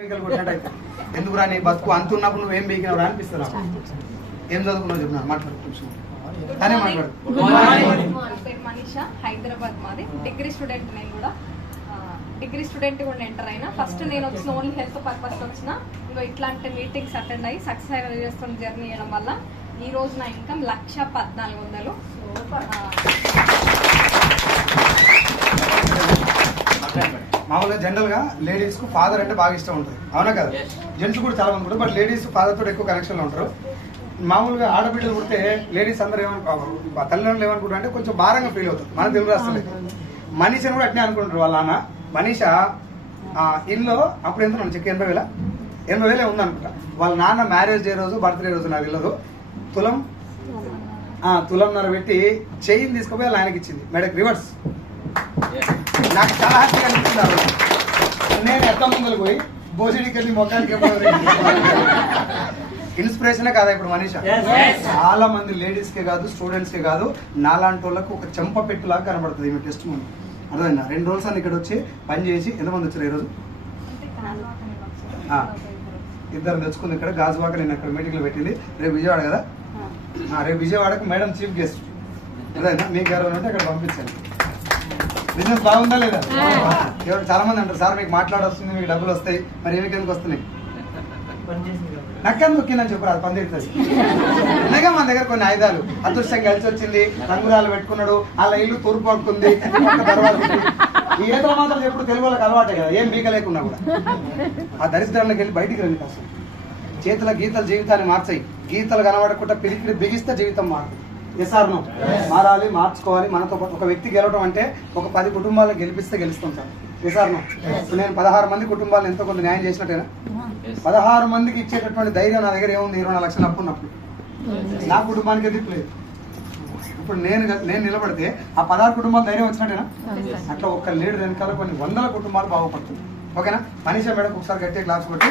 ఎందుకు రాని బతుకు అంత ఉన్నప్పుడు నువ్వేం బీకినవరా అనిపిస్తున్నావు. ఏం చదువుకున్నావు చెప్పిన మాట్లాడుతున్నాను. మనీషా, హైదరాబాద్ మాది. Degree student. నేను కూడా డిగ్రీ స్టూడెంట్ కూడా ఎంటర్ అయినా. ఫస్ట్ నేను వచ్చిన ఓన్లీ హెల్త్ పర్పస్ వచ్చిన. ఇంకా ఇట్లాంటి మీటింగ్స్ అటెండ్ అయ్యి సక్సెస్ చేస్తున్న జర్నీ చేయడం వల్ల ఈ రోజు నా ఇన్కమ్ 1,14,00,000. మామూలుగా జనరల్ గా లేడీస్ కు ఫాదర్ అంటే బాగా ఇష్టం ఉంటుంది, అవునా కదా? జెంట్స్ కూడా చాలా మంది ఉంటారు, బట్ లేడీస్ ఫాదర్ తోటి ఎక్కువ కనెక్షన్ లో ఉంటారు. మామూలుగా ఆడబిడ్డలు పుడితే లేడీస్ అందరూ తల్లిదండ్రులు ఏమనుకుంటారు అంటే కొంచెం భారంగా ఫీల్ అవుతారు. మన తెలుగు రాష్ట్రాలు మనీషని కూడా అట్నే అనుకుంటారు. వాళ్ళ నాన్న మనీష ఇల్లు అప్పుడు ఎంత చెక్ 80,000 ఉందనుకుంటా. వాళ్ళ నాన్న మ్యారేజ్ డే రోజు, బర్త్డే రోజు నాకు తెలియదు, తులంన్నర పెట్టి చైన్ తీసుకుపోయి వాళ్ళ ఆయనకి ఇచ్చింది, మెడకి రివర్స్. నాకు చాలా హ్యాపీగా అనిపిస్తున్నారు. నేను ఎట్లా ముందుకు పోయి భోజడికి వెళ్ళి మొక్కలకి ఇన్స్పిరేషనే కాదా ఇప్పుడు మనీష? చాలా మంది లేడీస్ కే కాదు, స్టూడెంట్స్ కే కాదు, నాలాంటి వాళ్ళకు ఒక చెంప పెట్టులాగా కనబడుతుంది ఈమె టెస్ట్ ముందు. అర్థమైందా? 2 రోజులు అని ఇక్కడ వచ్చి పని చేసి ఎంతమంది వచ్చారు ఈరోజు? 2 తెచ్చుకుంది. ఇక్కడ గాజువాక నేను అక్కడ మీటింగ్ లో పెట్టింది. రేపు విజయవాడ కదా, రేపు విజయవాడకు మేడం చీఫ్ గెస్ట్. అదేనా మీకు ఎవరైనా ఉంటే అక్కడ పంపించండి. బిజినెస్ బాగుందా లేదా? ఎవరు చాలా మంది అంటారు సార్ మీకు మాట్లాడొస్తుంది, మీకు డబ్బులు వస్తాయి, మరి ఏమికి ఎందుకు వస్తున్నాయి? నక్కని నొక్కిందని చెప్పారు, అది పనిచేస్తుంది. అలాగే మన దగ్గర కొన్ని ఆయుధాలు, అదృష్టం కలిసి వచ్చింది, రంగురాలు పెట్టుకున్నాడు, అలా ఇల్లు తూర్పు పడుతుంది, ఏదో మాత్రం ఎప్పుడు తెలుగు వాళ్ళకి అలవాటే కదా, ఏం బీక లేకున్నా కూడా. ఆ దరిద్రాలకు వెళ్ళి బయటికి రండి కాస్త. చేతుల గీతలు జీవితాన్ని మార్చాయి. గీతలు కనబడకుండా పిలికిడి బిగిస్తే జీవితం మారుతుంది. ఎస్ఆర్నో మారాలి, మార్చుకోవాలి. మనతో పాటు ఒక వ్యక్తి గెలవడం అంటే ఒక 10 కుటుంబాలను గెలిపిస్తే గెలుస్తాం సార్. ఎస్ఆర్నో నేను 16 మంది కుటుంబాలు ఎంతో కొంత న్యాయం చేసినట్టేనా? 16 మందికి ఇచ్చేటటువంటి ధైర్యం నా దగ్గర ఏముంది? 24 లక్షలు అప్పు ఉన్నప్పుడు నా కుటుంబానికి ఎదురు లేదు. ఇప్పుడు నేను నిలబడితే ఆ 16 కుటుంబాలు ధైర్యం వచ్చినట్టేనా? అట్లా ఒక్క లీడర్ వెనకాల కొన్ని 100 కుటుంబాలు బాగుపడుతుంది. ఓకేనా? మనీషా మేడం ఒకసారి గట్టిగా క్లాస్ కొట్టి